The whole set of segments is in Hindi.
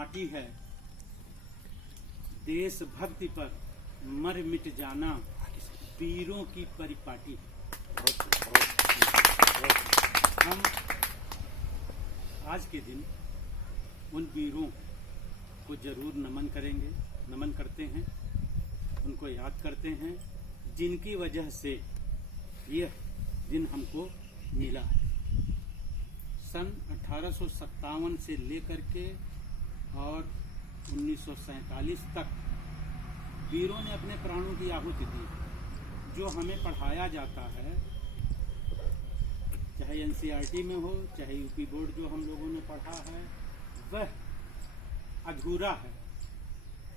माटी है, देशभक्ति पर मर मिट जाना वीरों की परिपाटी। हम आज के दिन उन वीरों को जरूर नमन करेंगे, नमन करते हैं, उनको याद करते हैं जिनकी वजह से यह दिन हमको मिला है। सन 1857 से लेकर के और 1947 तक वीरों ने अपने प्राणों की आहुति दी। जो हमें पढ़ाया जाता है, चाहे एनसीईआरटी में हो, चाहे यूपी बोर्ड जो हम लोगों ने पढ़ा है, वह अधूरा है।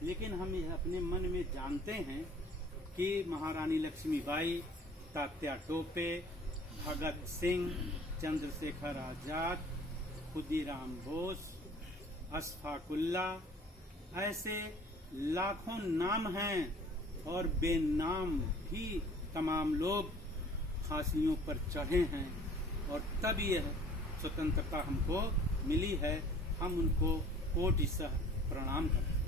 लेकिन हम यह अपने मन में जानते हैं कि महारानी लक्ष्मीबाई, तात्या टोपे, भगत सिंह, चंद्रशेखर आजाद, खुदीराम बोस, अशफाकुल्ला, ऐसे लाखों नाम हैं और बेनाम भी तमाम लोग फांसियों पर चढ़े हैं और तब यह स्वतंत्रता हमको मिली है। हम उनको कोटिशः प्रणाम करते हैं।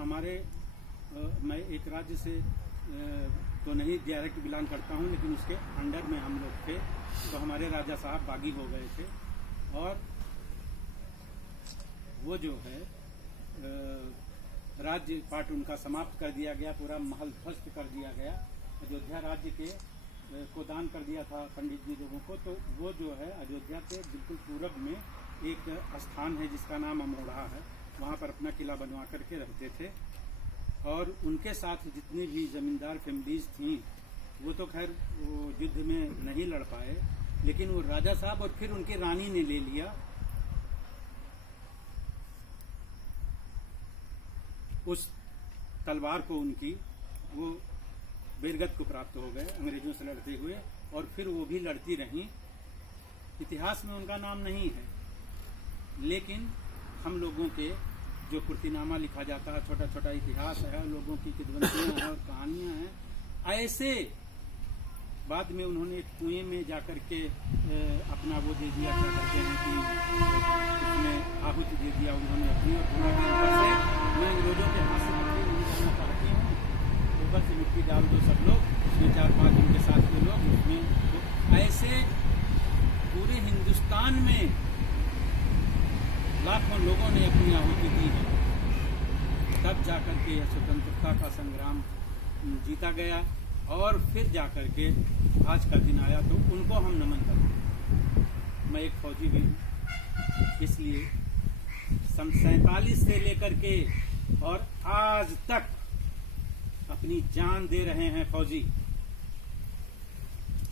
हमारे मैं एक राज्य से तो नहीं डायरेक्ट बिलोंग करता हूं, लेकिन उसके अंडर में हम लोग थे। तो हमारे राजा साहब बागी हो गए थे और वो जो है राज्य पाट उनका समाप्त कर दिया गया, पूरा महल ध्वस्त कर दिया गया। अयोध्या राज्य के को दान कर दिया था पंडित जी लोगों को। तो वो जो है अयोध्या के बिल्कुल पूरब में एक स्थान है जिसका नाम अमरोहा है, वहाँ पर अपना किला बनवा करके रहते थे। और उनके साथ जितनी भी जमींदार फैमिलीज थीं वो तो खैर वो युद्ध में नहीं लड़ पाए, लेकिन वो राजा साहब और फिर उनकी रानी ने ले लिया उस तलवार को। उनकी वो वीरगति को प्राप्त हो गए अंग्रेजों से लड़ते हुए, और फिर वो भी लड़ती रहीं। इतिहास में उनका नाम नहीं है, लेकिन हम लोगों के जो कीर्तिनामा लिखा जाता है, छोटा छोटा इतिहास है, लोगों की किदवंतियां हैं और कहानियां हैं। ऐसे बाद में उन्होंने एक कुएं में जाकर के अपना वो दे दिया, क्या कहते हैं कि उसमें आहुति दे दिया उन्होंने अपनी। और धुआं के ऊपर से मैं अंग्रेजों के हाथ से पकड़ी नहीं करना चाहती हूँ, ऊपर से मिट्टी डाल दो सब लोग, उसमें 4-5 उनके साथ के लोग उसमें। तो ऐसे पूरे हिंदुस्तान में लाखों लोगों ने अपनी आहुति दी है, तब जाकर के यह स्वतंत्रता का संग्राम जीता गया। और फिर जाकर के आज का दिन आया, तो उनको हम नमन करते हैं। मैं एक फौजी भी हूँ, इसलिए सन 47 से लेकर के और आज तक अपनी जान दे रहे हैं फौजी।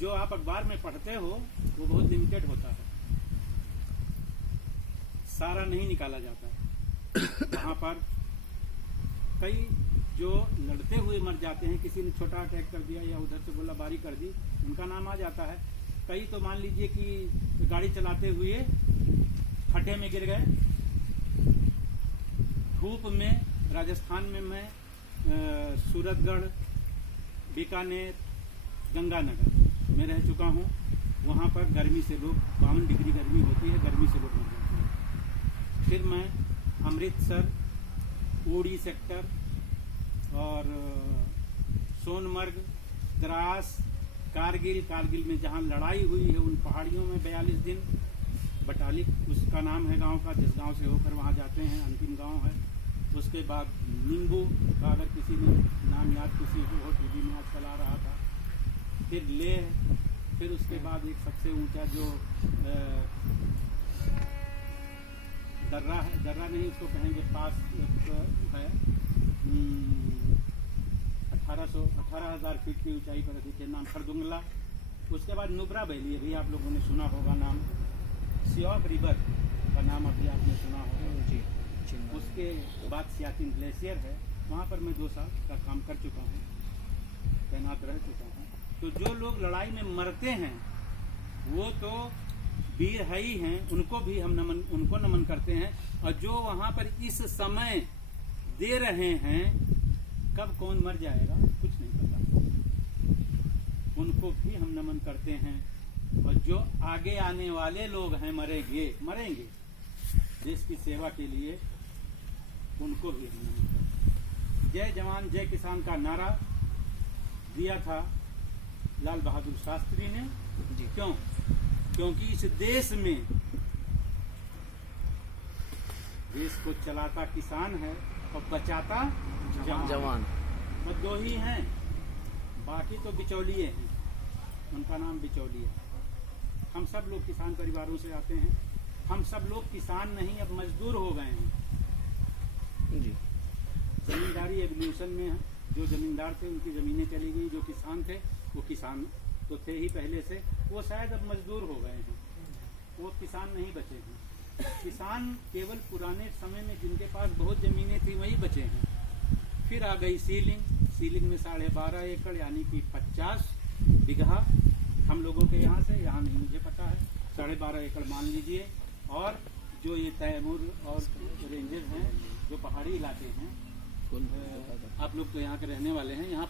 जो आप अखबार में पढ़ते हो वो बहुत लिमिटेड होता है, सारा नहीं निकाला जाता है। वहाँ पर कई जो लड़ते हुए मर जाते हैं, किसी ने छोटा अटैक कर दिया या उधर से गोलाबारी कर दी, उनका नाम आ जाता है। कई तो मान लीजिए कि गाड़ी चलाते हुए खड्डे में गिर गए, धूप में। राजस्थान में मैं सूरतगढ़, बीकानेर, गंगानगर में रह चुका हूँ। वहाँ पर गर्मी से लोग 52 डिग्री गर्मी होती है, गर्मी से लोग मर जाते हैं। फिर मैं अमृतसर, उड़ी सेक्टर और सोनमर्ग, द्रास, कारगिल में जहाँ लड़ाई हुई है उन पहाड़ियों में 42 दिन। बटालिक उसका नाम है गांव का, जिस गांव से होकर वहाँ जाते हैं, अंतिम गांव है। उसके बाद नींबू का, अगर किसी ने नाम याद किसी को हो, टीवी में आजकल आ रहा था। फिर लेह, फिर उसके बाद एक सबसे ऊंचा जो दर्रा नहीं उसको कहेंगे, पास है 18,000 फीट की ऊंचाई पर अधिक है, नाम खरदुंगला। उसके बाद नुब्रा वैली, अभी आप लोगों ने सुना होगा नाम। सियोक रिवर का नाम अभी आपने सुना होगा जी। उसके बाद सियाचिन ग्लेशियर है, वहाँ पर मैं 2 साल का काम कर चुका हूँ, तैनात रह चुका हूँ। तो जो लोग लड़ाई में मरते हैं वो तो वीर है ही हैं, उनको भी हम उनको नमन करते हैं। और जो वहाँ पर इस समय दे रहे हैं, कब कौन मर जाएगा कुछ नहीं पता। उनको भी हम नमन करते हैं। और जो आगे आने वाले लोग हैं मरेंगे देश की सेवा के लिए, उनको भी हम नमन करते हैं। जय जवान जय किसान का नारा दिया था लाल बहादुर शास्त्री ने। क्यों? क्योंकि इस देश में देश को चलाता किसान है और बचाता जवान। बस दो ही हैं, बाकी तो बिचौलिए हैं, उनका नाम बिचौलिए। हम सब लोग किसान परिवारों से आते हैं, हम सब लोग किसान नहीं अब मजदूर हो गए हैं जी। जमींदारी एवोल्यूशन में है। जो जमींदार थे उनकी जमीनें चली गई, जो किसान थे वो किसान तो थे ही पहले से, वो शायद अब मजदूर हो गए हैं, वो किसान नहीं बचे हैं। किसान केवल पुराने समय में जिनके पास बहुत जमीनें थी वही बचे हैं। फिर आ गई सीलिंग में 12.5 एकड़ यानी कि 50 बीघा हम लोगों के यहाँ से, यहाँ नहीं मुझे पता है, 12.5 एकड़ मान लीजिए। और जो ये तैमूर और रेंजेस हैं, जो पहाड़ी इलाके हैं, आप लोग तो यहाँ के रहने वाले हैं, यहाँ